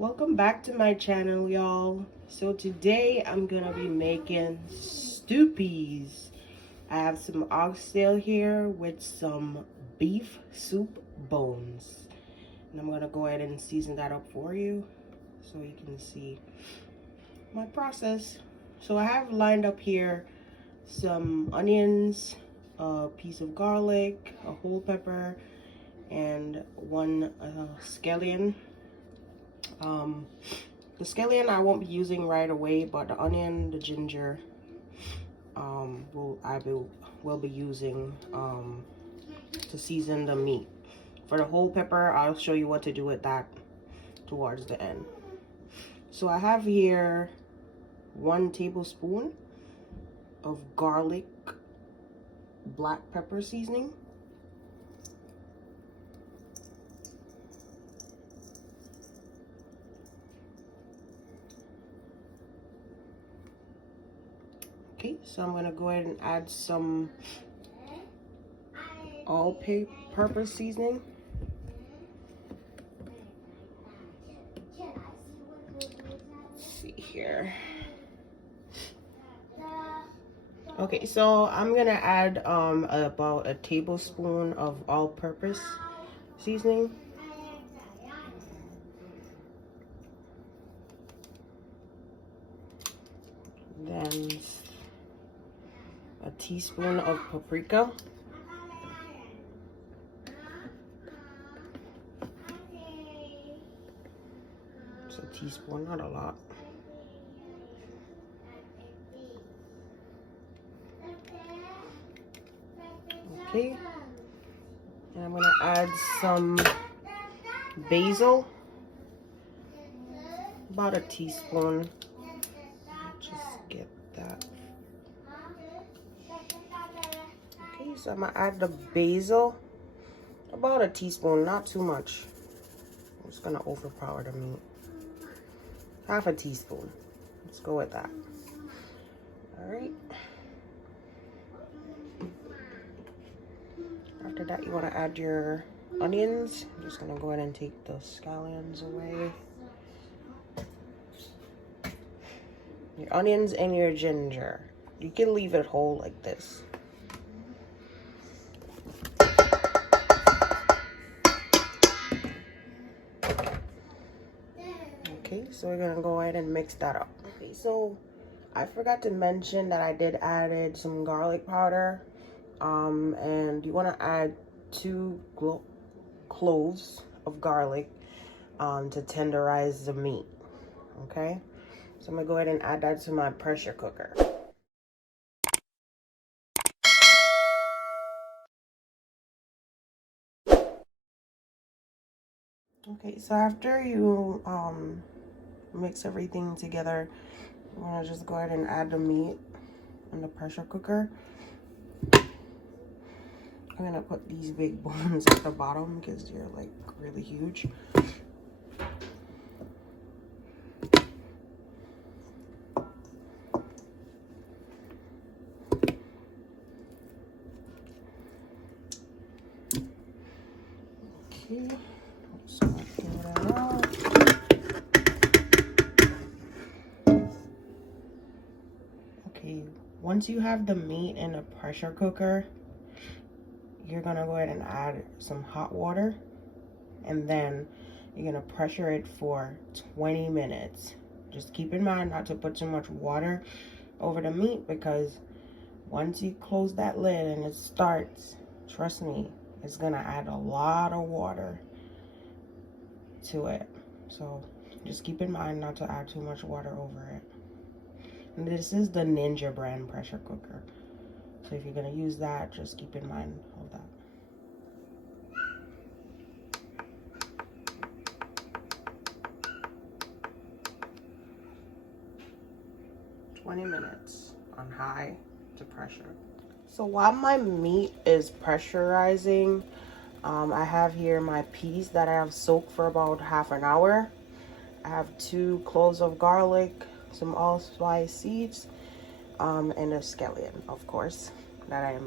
Welcome back to my channel, y'all. So today I'm gonna be making stew peas. I have some oxtail here with some beef soup bones, and I'm gonna go ahead and season that up for you so you can see my process. So I have lined up here some onions, a piece of garlic, a whole pepper, and one scallion. The scallion I won't be using right away, but the onion, the ginger, will be using to season the meat. For the whole pepper, I'll show you what to do with that towards the end. So I have here 1 tablespoon of garlic black pepper seasoning. Okay, so I'm gonna go ahead and add some all-purpose seasoning. Let's see here. Okay, so I'm gonna add about a tablespoon of all-purpose seasoning. Then a teaspoon of paprika. It's a teaspoon, not a lot. Okay, and I'm gonna add some basil, about a teaspoon. Just get that. Okay, so I'm gonna add the basil, about a teaspoon, not too much. I'm just gonna overpower the meat. Half a teaspoon. Let's go with that. All right. After that, you want to add your onions. I'm just gonna go ahead and take the scallions away. Your onions and your ginger. You can leave it whole like this. Okay, so we're gonna go ahead and mix that up. Okay, so I forgot to mention that I did added some garlic powder. And you want to add 2 cloves of garlic to tenderize the meat. Okay, so I'm gonna go ahead and add that to my pressure cooker. Okay, so after you mix everything together, I'm gonna just go ahead and add the meat in the pressure cooker. I'm gonna put these big bones at the bottom because they're like really huge. Okay, so get that out. Okay, once you have the meat in a pressure cooker, you're gonna go ahead and add some hot water, and then you're gonna pressure it for 20 minutes. Just keep in mind not to put too much water over the meat, because once you close that lid and it starts, trust me, it's gonna add a lot of water to it. So just keep in mind not to add too much water over it. And this is the Ninja brand pressure cooker. So if you're gonna use that, just keep in mind of that. "20 minutes on high to pressure." So while my meat is pressurizing, I have here my peas that I have soaked for about half an hour. I have 2 cloves of garlic, some allspice seeds, and a scallion, of course, that I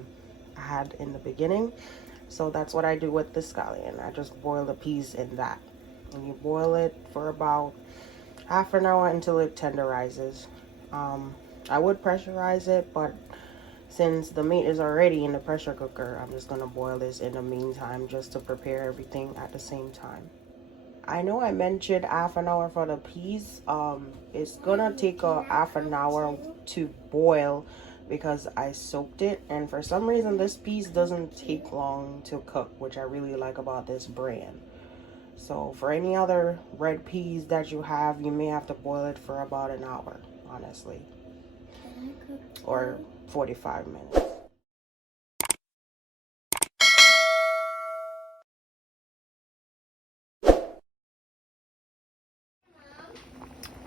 had in the beginning. So that's what I do with the scallion. I just boil the peas in that. and you boil it for about half an hour until it tenderizes. I would pressurize it, but since the meat is already in the pressure cooker, I'm just gonna boil this in the meantime just to prepare everything at the same time. I know I mentioned half an hour for the peas. It's gonna take a half an hour to boil because I soaked it, and for some reason this peas doesn't take long to cook, which I really like about this brand. So for any other red peas that you have, you may have to boil it for about an hour, honestly, or 45 minutes.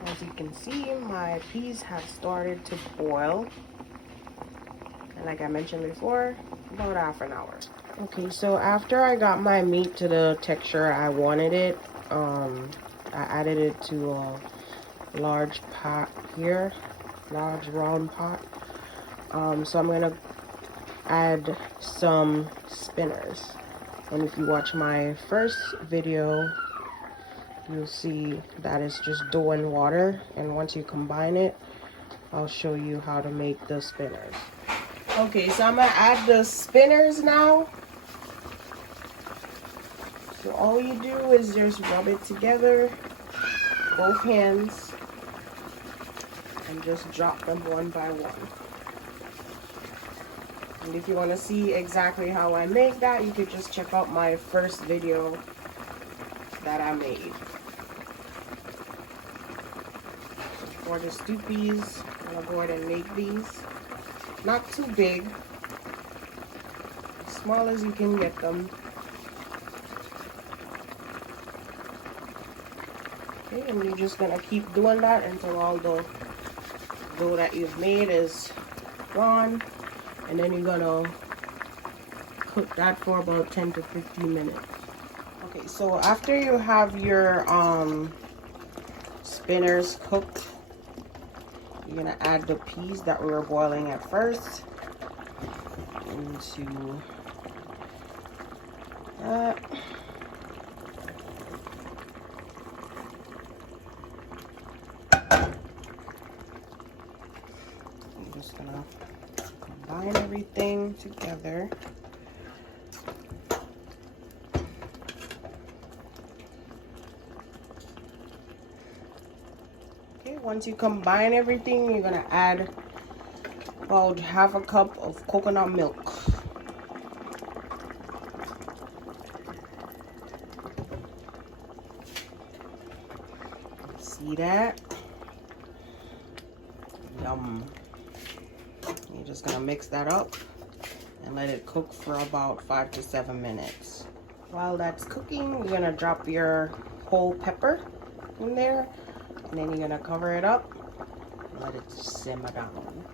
As you can see, my peas have started to boil, and like I mentioned before, about half an hour. Okay, so after I got my meat to the texture I wanted it, I added it to a large pot here, large round pot. So I'm gonna add some spinners, and if you watch my first video, you'll see that it's just dough and water, and once you combine it, I'll show you how to make the spinners. Okay, so I'm gonna add the spinners now. So all you do is just rub it together, both hands, and just drop them one by one. And if you want to see exactly how I make that, you could just check out my first video that I made. For the stoopies, I'm gonna go ahead and make these. Not too big, as small as you can get them. Okay, and you're just gonna keep doing that until all the dough that you've made is gone, and then you're gonna cook that for about 10 to 15 minutes. Okay, so after you have your spinners cooked, you're gonna add the peas that we were boiling at first into that. I'm just gonna combine everything together. Okay, once you combine everything, you're gonna add about half a cup of coconut milk. See that? Yum. You're just gonna mix that up and let it cook for about 5 to 7 minutes. While that's cooking, you're gonna drop your whole pepper in there, and then you're gonna cover it up and let it simmer down.